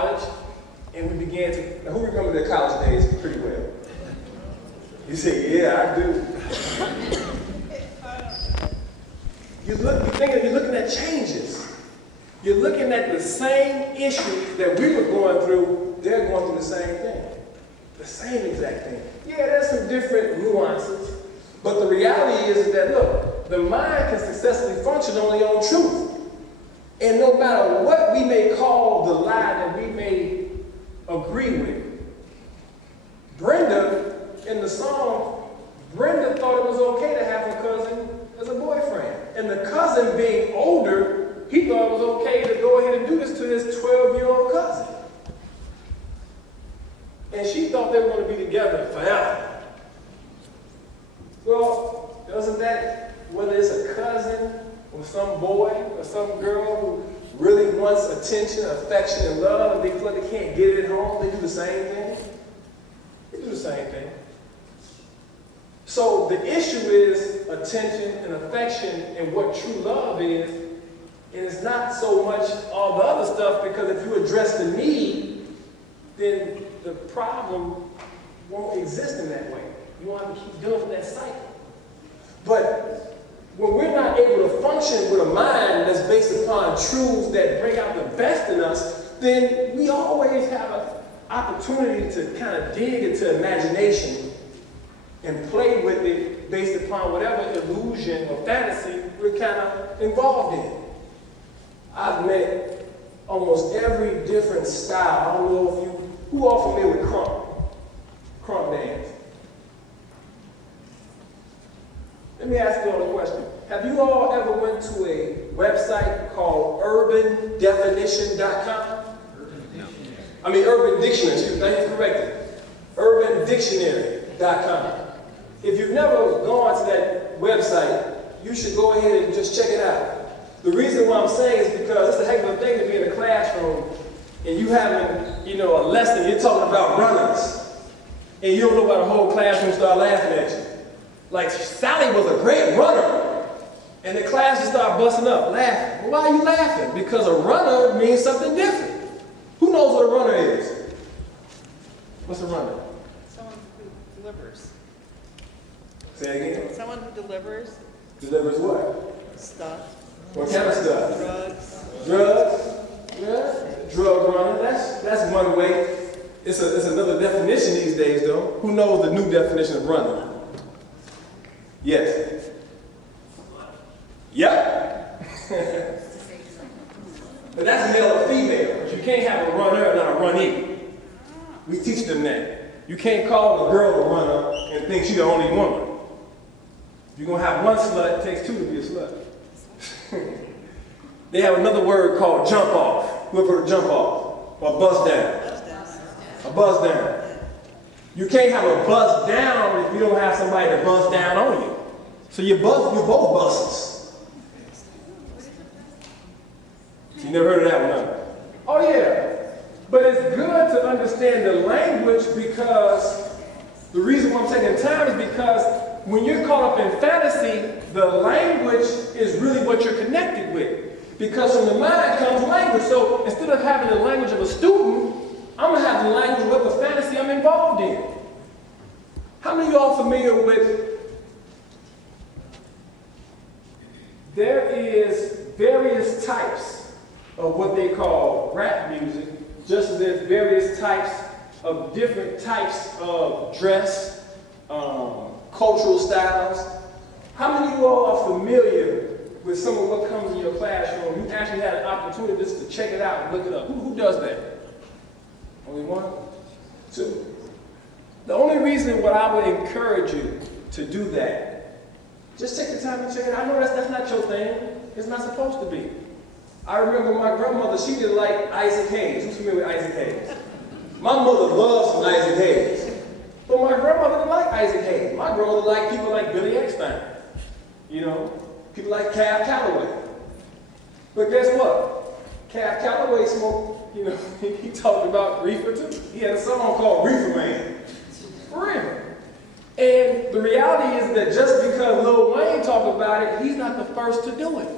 college, and we began to, now who remember their college days pretty well? You say, yeah, I do. You're looking at changes. You're looking at the same issues that we were going through, they're going through the same thing. The same exact thing. Yeah, there's some different nuances, but the reality is that, look, the mind can successfully function only on truth. And no matter what we may call the lie that we may agree with, Brenda, in the song, Brenda thought it was okay to have her cousin as a boyfriend. And the cousin being older, he thought it was okay to go ahead and do this to his 12-year-old cousin. And she thought they were going to be together forever. Well, doesn't that, whether it's a cousin or some boy or some girl who really wants attention, affection, and love, and they feel like they can't get it at home, they do the same thing? They do the same thing. So the issue is attention and affection and what true love is. And it's not so much all the other stuff, because if you address the need, then the problem won't exist in that way. You won't have to keep dealing with that cycle. But when we're not able to function with a mind that's based upon truths that bring out the best in us, then we always have an opportunity to kind of dig into imagination and play with it based upon whatever illusion or fantasy we're kind of involved in. I've met almost every different style. I don't know if you, who are familiar with crump dance? Let me ask you all a question. Have you all ever went to a website called urbandefinition.com? Urban Dictionary, excuse me, that's corrected. Urbandictionary.com. If you've never gone to that website, you should go ahead and just check it out. The reason why I'm saying is because it's a heck of a thing to be in a classroom and you having, a lesson, you're talking about runners, and you don't know why the whole classroom start laughing at you. Like, Sally was a great runner, and the class just started busting up, laughing. Well, why are you laughing? Because a runner means something different. Who knows what a runner is? What's a runner? Someone who delivers. Say it again. Someone who delivers. Delivers what? Stuff. What kind of stuff? Drugs. Drugs? Yeah. Drug runner. That's one way. It's another definition these days, though. Who knows the new definition of runner? Yes. Yep. But that's male or female. But you can't have a runner and not a runnee. We teach them that. You can't call a girl a runner and think she's the only woman. If you're going to have one slut, it takes two to be a slut. They have another word called jump off. Whoever heard of jump off? Or buzz down. A buzz down. You can't have a buzz down if you don't have somebody to buzz down on you. So you're both buzzers. You never heard of that one, huh? Oh yeah. But it's good to understand the language, because the reason why I'm taking time is because when you're caught up in fantasy, the language is really what you're connected with. Because from the mind comes language. So instead of having the language of a student, I'm going to have the language of the fantasy I'm involved in. How many of y'all familiar with, there is various types of what they call rap music, just as there's various types of different types of dress, cultural styles. How many of you all are familiar with some of what comes in your classroom? You actually had an opportunity just to check it out and look it up. Who does that? Only one? Two. The only reason why I would encourage you to do that, just take the time and check it out. I know that's not your thing. It's not supposed to be. I remember my grandmother, she didn't like Isaac Hayes. Who's familiar with Isaac Hayes? My mother loves some Isaac Hayes. But my grandmother didn't like Isaac Hayes. My grandmother liked people like Billy Eckstein. People like Cab Calloway. But guess what? Cab Calloway smoked, he talked about reefer too. He had a song called Reefer Man. For real. And the reality is that just because Lil Wayne talked about it, he's not the first to do it.